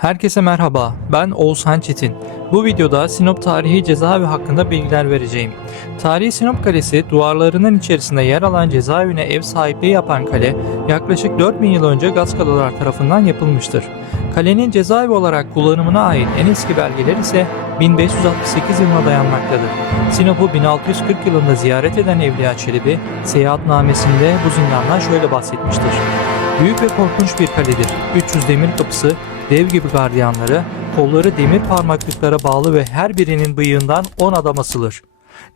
Herkese merhaba, ben Oğuzhan Çetin. Bu videoda Sinop Tarihi Cezaevi hakkında bilgiler vereceğim. Tarihi Sinop Kalesi, duvarlarının içerisinde yer alan cezaevine ev sahipliği yapan kale, yaklaşık 4000 yıl önce Gaskalılar tarafından yapılmıştır. Kalenin cezaevi olarak kullanımına ait en eski belgeler ise 1568 yılına dayanmaktadır. Sinop'u 1640 yılında ziyaret eden Evliya Çelebi, seyahatnamesinde bu zindandan şöyle bahsetmiştir. Büyük ve korkunç bir kaledir. 300 demir kapısı, dev gibi gardiyanları, kolları demir parmaklıklara bağlı ve her birinin bıyığından 10 adam asılır.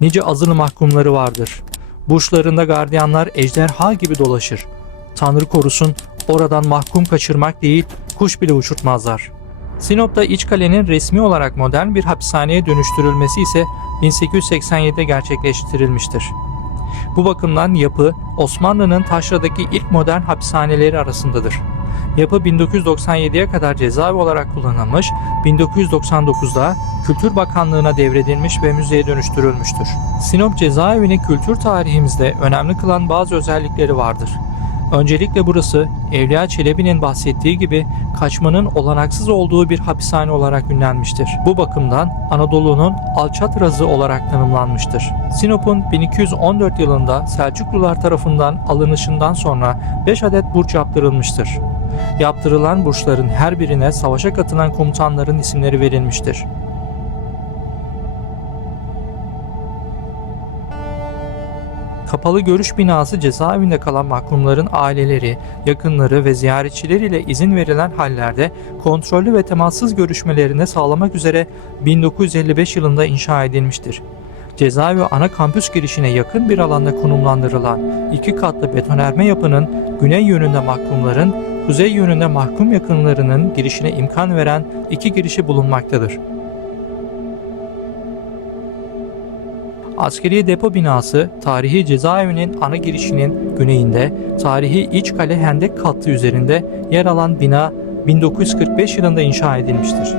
Nice azılı mahkumları vardır. Burçlarında gardiyanlar ejderha gibi dolaşır. Tanrı korusun, oradan mahkum kaçırmak değil, kuş bile uçurtmazlar. Sinop'ta iç kalenin resmi olarak modern bir hapishaneye dönüştürülmesi ise 1887'de gerçekleştirilmiştir. Bu bakımdan yapı, Osmanlı'nın taşradaki ilk modern hapishaneleri arasındadır. Yapı 1997'ye kadar cezaevi olarak kullanılmış, 1999'da Kültür Bakanlığı'na devredilmiş ve müzeye dönüştürülmüştür. Sinop cezaevini kültür tarihimizde önemli kılan bazı özellikleri vardır. Öncelikle burası, Evliya Çelebi'nin bahsettiği gibi kaçmanın olanaksız olduğu bir hapishane olarak ünlenmiştir. Bu bakımdan Anadolu'nun Alçatrazı olarak tanımlanmıştır. Sinop'un 1214 yılında Selçuklular tarafından alınışından sonra 5 adet burç yaptırılmıştır. Yaptırılan burçların her birine savaşa katılan komutanların isimleri verilmiştir. Kapalı görüş binası cezaevinde kalan mahkumların aileleri, yakınları ve ziyaretçileriyle izin verilen hallerde kontrollü ve temassız görüşmelerini sağlamak üzere 1955 yılında inşa edilmiştir. Cezaevi ana kampüs girişine yakın bir alanda konumlandırılan 2 katlı betonarme yapının güney yönünde mahkumların, kuzey yönünde mahkum yakınlarının girişine imkan veren 2 girişi bulunmaktadır. Askeri depo binası, tarihi cezaevinin ana girişinin güneyinde, tarihi iç kale hendek hattı üzerinde yer alan bina 1945 yılında inşa edilmiştir.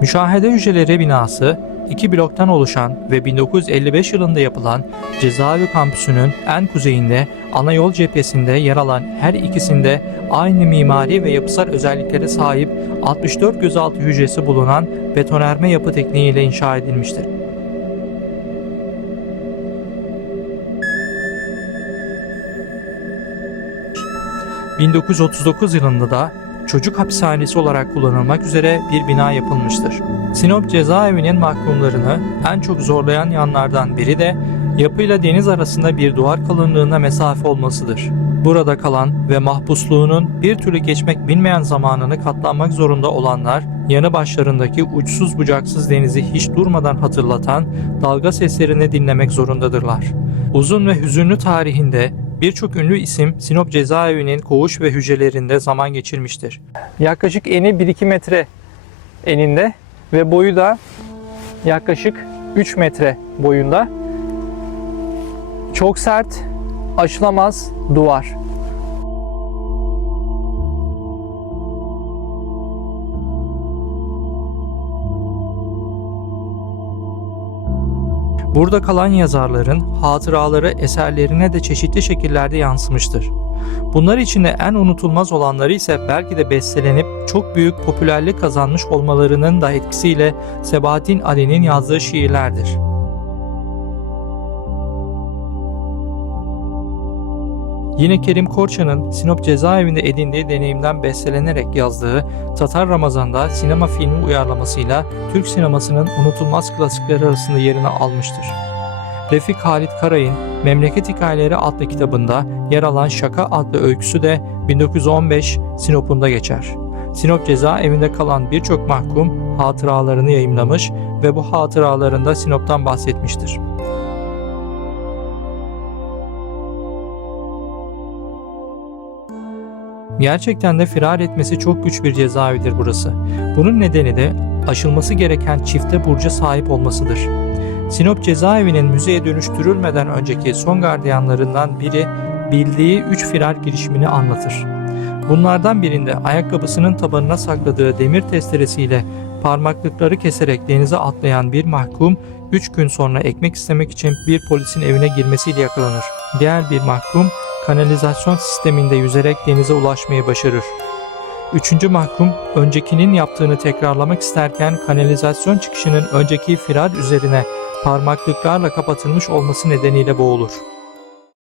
Müşahede hücreleri binası, 2 bloktan oluşan ve 1955 yılında yapılan cezaevi kampüsünün en kuzeyinde, ana yol cephesinde yer alan her ikisinde aynı mimari ve yapısal özelliklere sahip 64 gözaltı hücresi bulunan betonarme yapı tekniğiyle inşa edilmiştir. ...1939 yılında da çocuk hapishanesi olarak kullanılmak üzere bir bina yapılmıştır. Sinop cezaevinin mahkumlarını en çok zorlayan yanlardan biri de yapıyla deniz arasında bir duvar kalınlığında mesafe olmasıdır. Burada kalan ve mahpusluğunun bir türlü geçmek bilmeyen zamanını katlanmak zorunda olanlar, yanı başlarındaki uçsuz bucaksız denizi hiç durmadan hatırlatan dalga seslerini dinlemek zorundadırlar. Uzun ve hüzünlü tarihinde birçok ünlü isim Sinop cezaevinin koğuş ve hücrelerinde zaman geçirmiştir. Yaklaşık eni 1-2 metre eninde ve boyu da yaklaşık 3 metre boyunda. Çok sert, aşılamaz duvar. Burada kalan yazarların hatıraları eserlerine de çeşitli şekillerde yansımıştır. Bunlar içinde en unutulmaz olanları ise belki de bestelenip çok büyük popülerlik kazanmış olmalarının da etkisiyle Sebahattin Ali'nin yazdığı şiirlerdir. Yine Kerim Korça'nın Sinop cezaevinde edindiği deneyimden bestelenerek yazdığı Tatar Ramazan'da sinema filmi uyarlamasıyla Türk sinemasının unutulmaz klasikleri arasında yerini almıştır. Refik Halit Karay'ın Memleket Hikayeleri adlı kitabında yer alan Şaka adlı öyküsü de 1915 Sinop'unda geçer. Sinop cezaevinde kalan birçok mahkum hatıralarını yayımlamış ve bu hatıralarında Sinop'tan bahsetmiştir. Gerçekten de firar etmesi çok güç bir cezaevidir burası. Bunun nedeni de aşılması gereken çifte burca sahip olmasıdır. Sinop cezaevinin müzeye dönüştürülmeden önceki son gardiyanlarından biri bildiği 3 firar girişimini anlatır. Bunlardan birinde ayakkabısının tabanına sakladığı demir testeresiyle parmaklıkları keserek denize atlayan bir mahkum 3 gün sonra ekmek istemek için bir polisin evine girmesiyle yakalanır. Diğer bir mahkum kanalizasyon sisteminde yüzerek denize ulaşmayı başarır. Üçüncü mahkum, öncekinin yaptığını tekrarlamak isterken kanalizasyon çıkışının önceki firar üzerine parmaklıklarla kapatılmış olması nedeniyle boğulur.